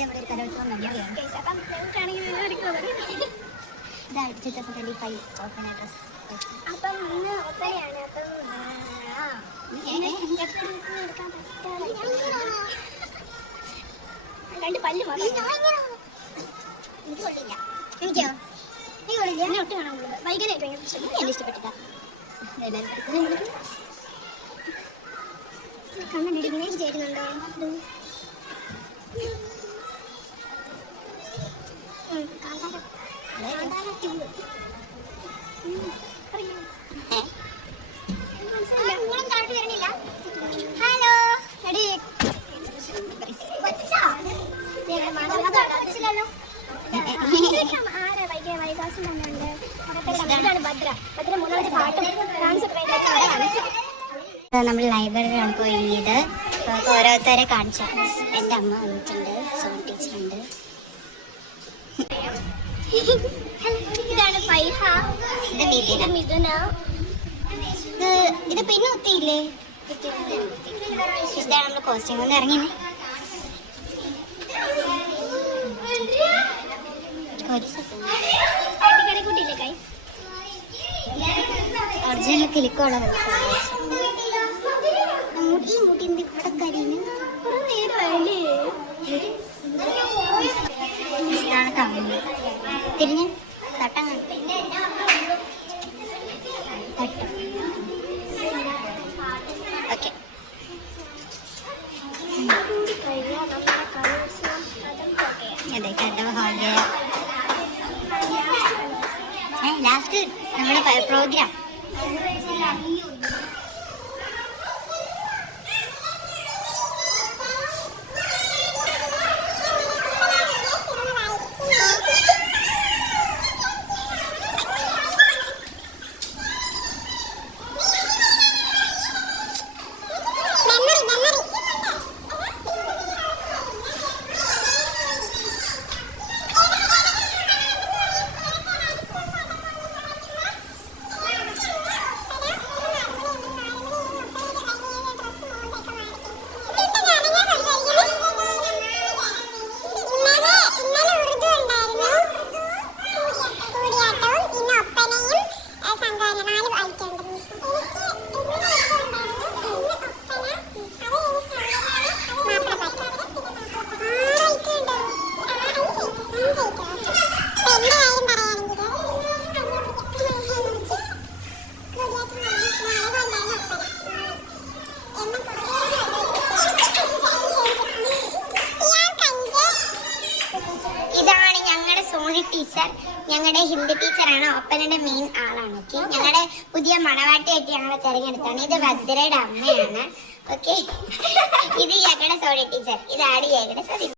നമ്മുടെ ഒരു കലോത്സവം നടക്കുകയാണ്. ഇതായിട്ട് 2025 ഓപ്പൺ ഡ്രസ്. അപ്പം ഇന്ന് ഒപ്പനയാണ്. അപ്പം രണ്ട് പല്ല് മാത്രം എനിക്ക് കൊള്ളില്ല. എനിക്കോ? നീ കൊള്ളില്ല? എന്നെ ഒട്ടും കാണാൻ വൈകാനായിട്ട് ഭയങ്കര പ്രശ്നം. എന്നെ ഇഷ്ടപ്പെട്ടില്ല. കണ്ണടിക്ക് ചേരുന്നുണ്ടോ? ഹലോ എടി നമ്മൾ ലൈബ്രറിയിലാണ് പോയത്. ഓരോരുത്തരെ കാണിച്ചു. എൻ്റെ അമ്മ വന്നിട്ടുണ്ട്, സോൺ ടീച്ചറുണ്ട്. ഇതാണ് ഫൈഹ, ഇത് മിഥുന, ഇത് പിന്നെ ഒത്തിയില്ലേ? ഇതാണ് നമ്മൾ കോസ്റ്റ്യൂം ഒന്ന് ഇറങ്ങി. കുട്ടിയില്ലേ ഗൈസ്? ഒറിജിനൽ കിളിക്കോള ഈ മുടി എന്ത് ഇവിടെ കരിയുന്നു? ഇതാണ് കമ്മി. തിരിഞ്ഞ് തട്ടം തട്ടം. ഓക്കെ, അതെ കണ്ടോ ഹാളില് ലാസ്റ്റ് നമ്മുടെ പ്രോഗ്രാം. ടീച്ചർ ഞങ്ങളുടെ ഹിന്ദി ടീച്ചറാണ്. ഒപ്പനയുടെ മെയിൻ ആളാണ്. ഓക്കെ, ഞങ്ങളുടെ പുതിയ മണവാട്ടിയായിട്ട് ഞങ്ങളെ തിരഞ്ഞെടുത്താണ്. ഇത് ഭദ്രയുടെ അമ്മയാണ്. ഓക്കെ, ഇത് ഞങ്ങളുടെ സോണി ടീച്ചർ, ഇതാണ് ഞങ്ങളുടെ സതി.